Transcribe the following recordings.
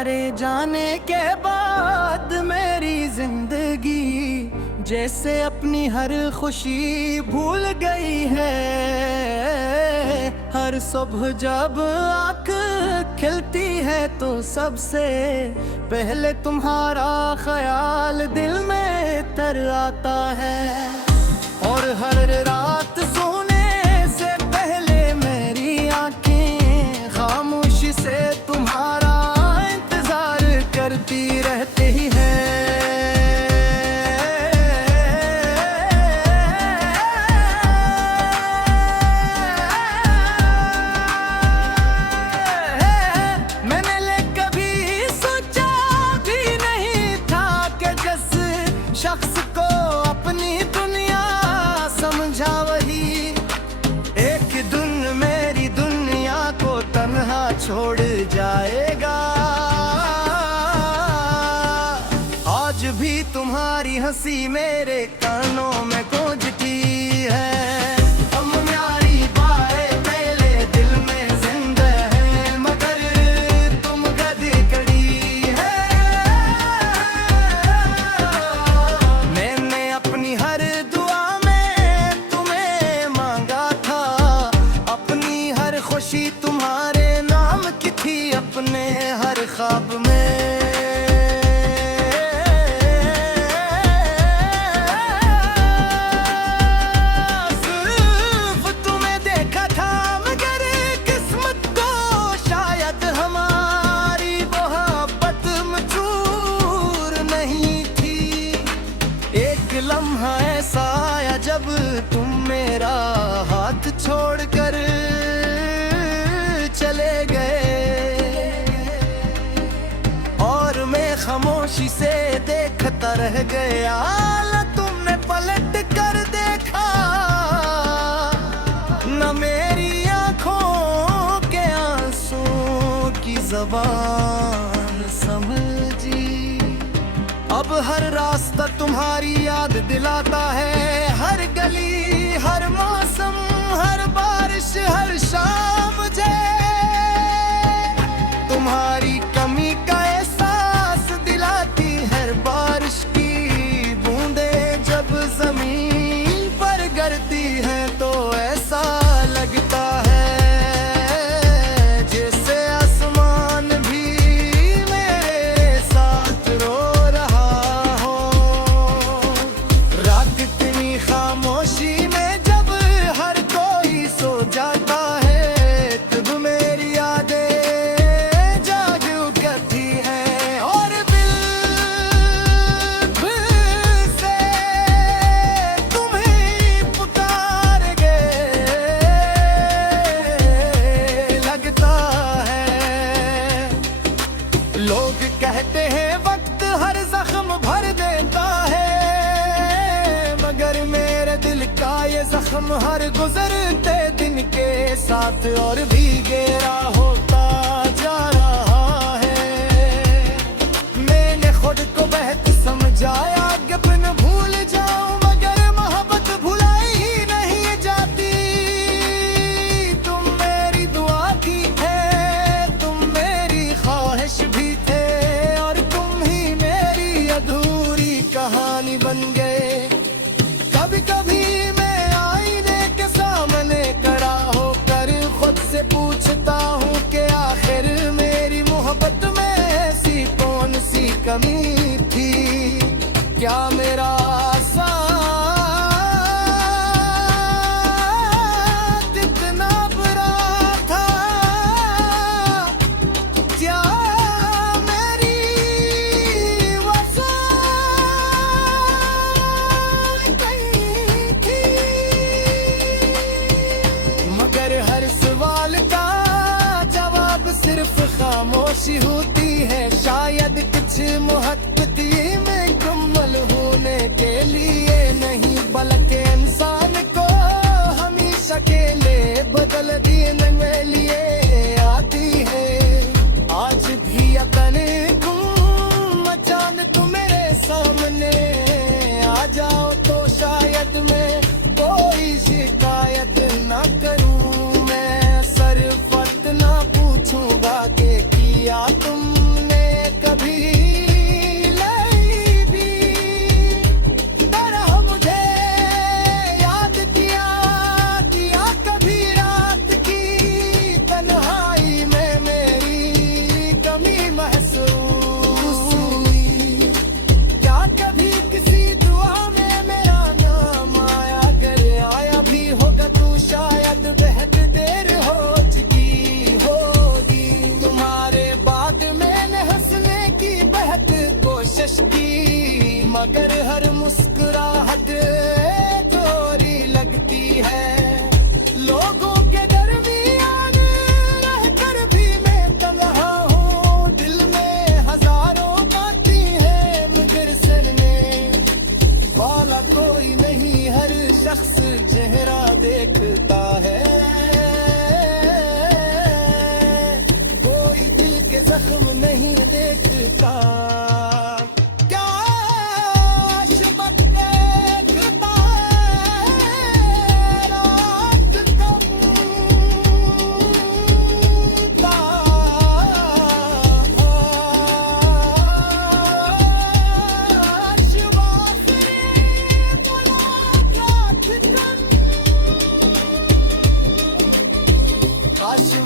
तुम्हारे जाने के बाद मेरी जिंदगी जैसे अपनी हर खुशी भूल गई है। हर सुबह जब आँख खिलती है तो सबसे पहले तुम्हारा ख्याल दिल में तर आता है। और हर रात सोने से पहले मेरी आँखें खामोशी से तुम्हारा इंतजार करती रहती है। शख्स को अपनी दुनिया समझा वही एक दिन मेरी दुनिया को तन्हा छोड़ जाएगा। आज भी तुम्हारी हंसी मेरे कानों में गूंजती है। तुम्हारे नाम की थी अपने हर ख्वाब में। सिर्फ तुम्हें देखा था मगर किस्मत को शायद हमारी मोहब्बत मंजूर नहीं थी। एक लम्हा ऐसा आया जब तुम मेरा हाथ छोड़कर चले गए और मैं खामोशी से देखता रह गया। तुमने पलट कर देखा न मेरी आंखों के आंसू की ज़बान समझी। अब हर रास्ता तुम्हारी याद दिलाता है। हर गली हर मौसम हर बारिश हर शाम मुझे तुम्हारी कमी का एहसास दिलाती। हर बारिश की बूंदें जब जमीन पर गिरती हैं तो ऐसा लगता है जैसे आसमान भी मेरे साथ रो रहा हो। रात इतनी खामोशी में जब हर कोई सो जाता है तब मेरी यादें कहते हैं वक्त हर जख्म भर देता है मगर मेरे दिल का ये जख्म हर गुजरते दिन के साथ और भी गहरा होता जा रहा है। मैंने खुद को बेहतर समझाया कि बिन भूल जाऊं मगर मोहब्बत भुलाई ही नहीं जाती। तुम मेरी दुआ की है तुम मेरी ख्वाहिश भी थे अधूरी कहानी बन गए। कभी कभी मैं आईने के सामने खड़ा होकर खुद से पूछता हूँ कि आखिर मेरी मोहब्बत में ऐसी कौन सी कमी थी। क्या मेरा साथ इतना बुरा था। क्या हर सवाल का जवाब सिर्फ खामोशी होती है। शायद कुछ मोहब्बत में मुकम्मल होने के लिए नहीं बल्कि इंसान को हमेशा अकेले बदल देने में लिए आती है। आज भी अपने तुम अचानक मेरे सामने आ जाओ तो शायद मैं कोई शिकायत ना करूं। मैं सिर्फ इतना पूछूंगा कि किया तुमने शख्स चेहरा देखता है, कोई दिल के जख्म नहीं देखता।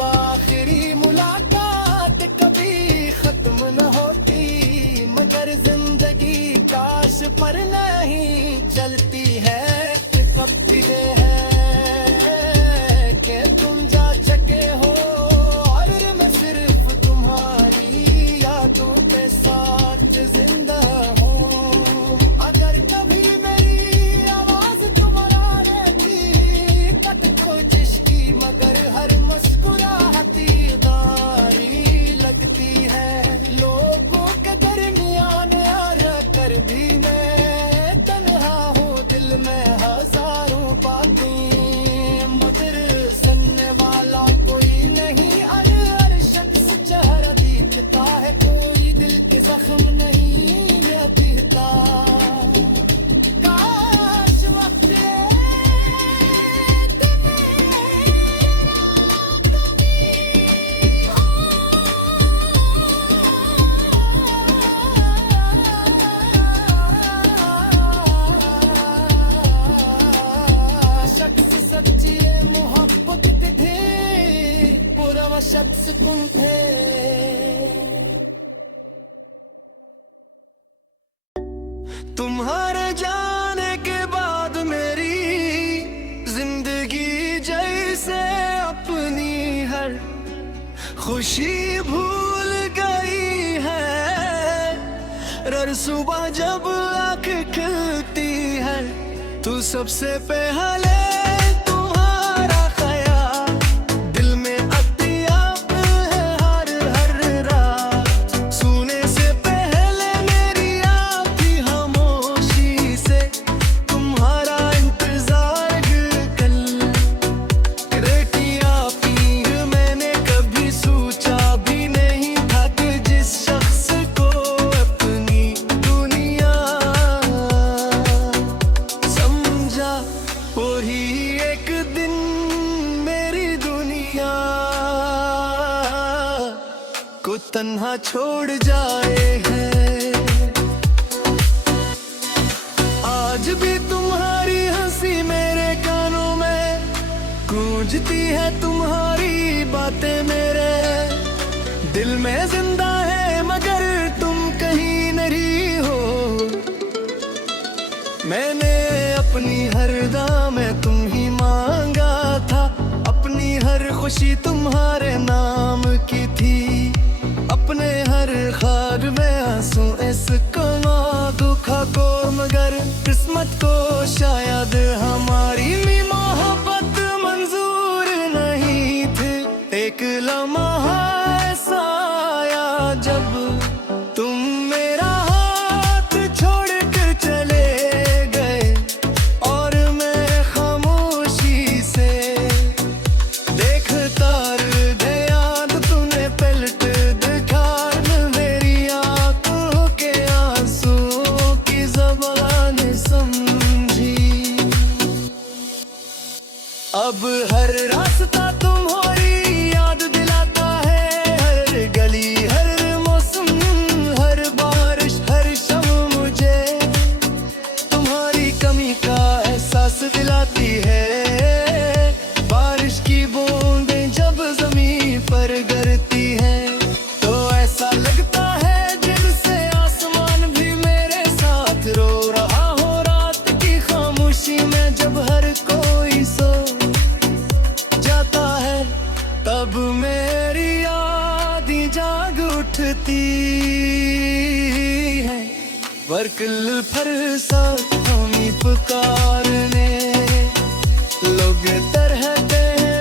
आखिरी मुलाकात कभी खत्म न होती, मगर जिंदगी काश पर नहीं चलती है। कब दिले है कि तुम जा चुके हो और मैं सिर्फ तुम्हारी यादों के साथ जिंदा हूँ। अगर कभी मेरी आवाज तुम्हारा रहती कट कोशिश की, मगर हर मुस्कुराहट दारी लगती है। लोगों के दरमियान कर भी मैं तन्हा हूँ, दिल में हजारों बातें मगर सुनने वाला कोई नहीं। हर शख्स चेहरा दिखता है, कोई दिल के जख्म नहीं दिखता। काश वक्त शख्स तुम थे। तुम्हारे जाने के बाद मेरी जिंदगी जैसे अपनी हर खुशी भूल गई है। हर सुबह जब आँख खुलती है तू सबसे पहले तन्हा छोड़ जाए है। आज भी तुम्हारी हंसी मेरे कानों में गूंजती है, तुम्हारी बातें मेरे दिल में जिंदा है, मगर तुम कहीं नहीं हो। मैंने अपनी हर दाम में तुम ही मांगा था, अपनी हर खुशी तुम्हारे नाम की थी। अपने हर ख्वाब में आंसू इसको दुखा को, मगर किस्मत को शायद हमारी मोहब्बत मंजूर नहीं थी। एक लम्हा ऐसा आया जब तुम मेरा हाथ छोड़ कर चले गए, और मैं खामोशी से देखता रह गया। तो तूने पलट अब हर रास्ता तुम्हारी याद दिलाता है, हर गली हर मौसम हर बारिश हर शब मुझे तुम्हारी कमी का एहसास दिलाती है। बारिश की बूंदें जब जमीन पर गिरती है तो ऐसा लगता है जैसे आसमान भी मेरे साथ रो रहा हो। रात की खामोशी में जब हर कोई सो जाता है, तब मेरी याद जाग उठती है। वर्कल फरसा हमी पुकारने लोग तरह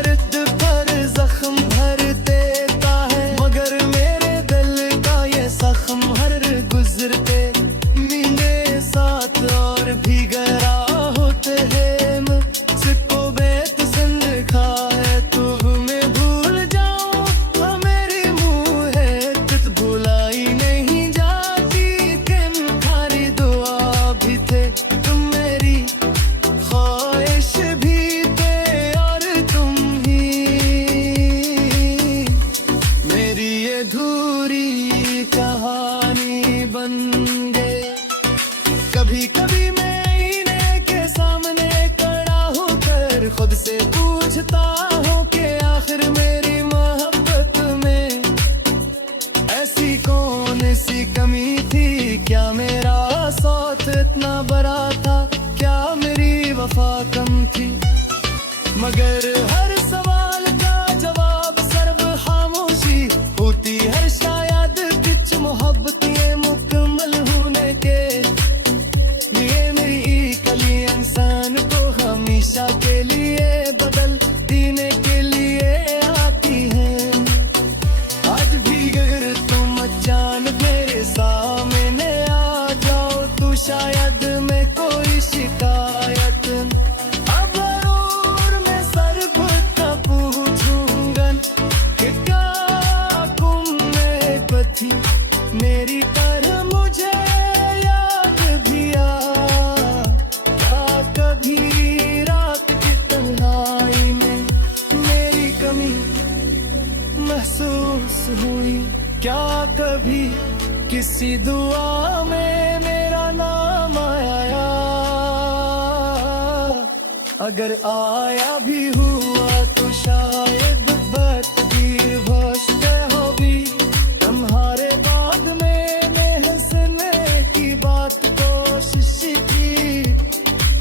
रिद पर जख्म भर देता है, मगर मेरे दिल का ये जख्म हर गुजरते मीने साथ और भी गहरा होते हैं। वफा कम थी, मगर हर सवाल का जवाब सर्व खामोशी होती है। शायद कुछ मोहब्बत ये मुकम्मल होने के लिए मेरी कली इंसान को हमेशा के लिए बदल देने के लिए आती है। आज भी अगर तुम अचानक मेरे सामने आ जाओ तो शायद मैं कोई शिकायत अब जरूर मैं सर का पूछूंगा कि क्या तुमने पथी मेरी तरह मुझे याद भी आया क्या कभी रात की तन्हाई में मेरी कमी महसूस हुई, क्या कभी किसी दुआ में मेरा नाम आया, अगर आया भी हुआ तो शायद तकदीर बख्श हो भी तुम्हारे बाद मैंने हंसने की बात कोशिश की,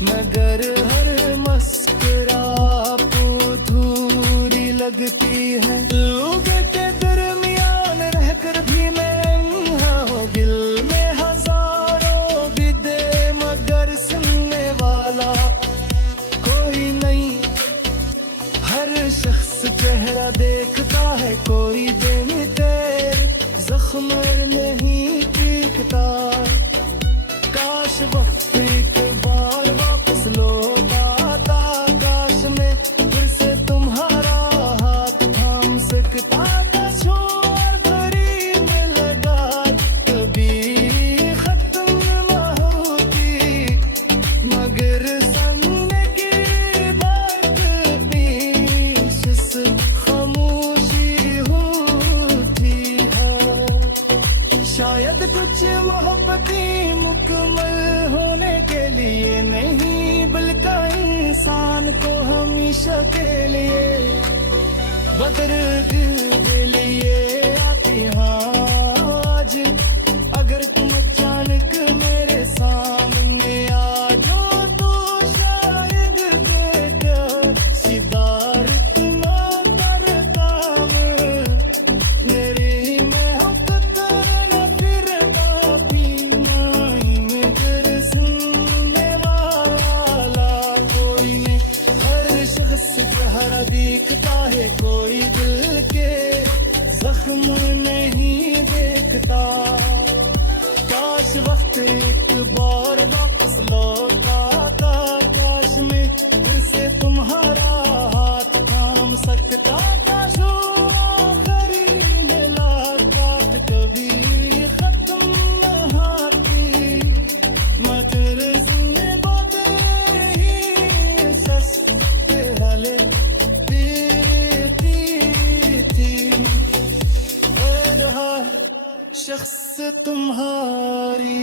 मगर हर मस्करा अधूरी लगती है। लोग के दरमियान रहकर भी मैं हो दिल में हजारों विदे मगर सुनने वाला कोई नहीं। हर शख्स चेहरा देखता है कोई दिन तेर जख्म नहीं टिकता, काश वक्त एक बार वापस लौट आता, काश मैं फिर से तुम्हारा हाथ थाम सकता, काश और भरी में लगा कभी खत्म न होती, मगर सुनने की बात भी खामोशी होती है। शायद कुछ मोहब्बतें मुकम्मल होने के लिए नहीं बल्कि इंसान को हमेशा के लिए बदल के लिए आती। हाँ आज अगर तुम अचानक मेरे सामने आ जाओ तो शायद बेकार सिदारत ना करता मेरी मोहब्बत न फिर बाकी नहीं, मगर सुनने वाला कोई नहीं। हर शख्स चेहरा दिखता है कोई दिल के जख्म नहीं देखता, काश वक्त एक बार वापस लौट आता, काश मैं फिर से तुम्हारा हाथ थाम सकता, काश वो आखिरी मुलाकात कभी खत्म न होती, मैं तेरे सुनने बातें ही सस्ते हले थी शख्स तुम्हारी।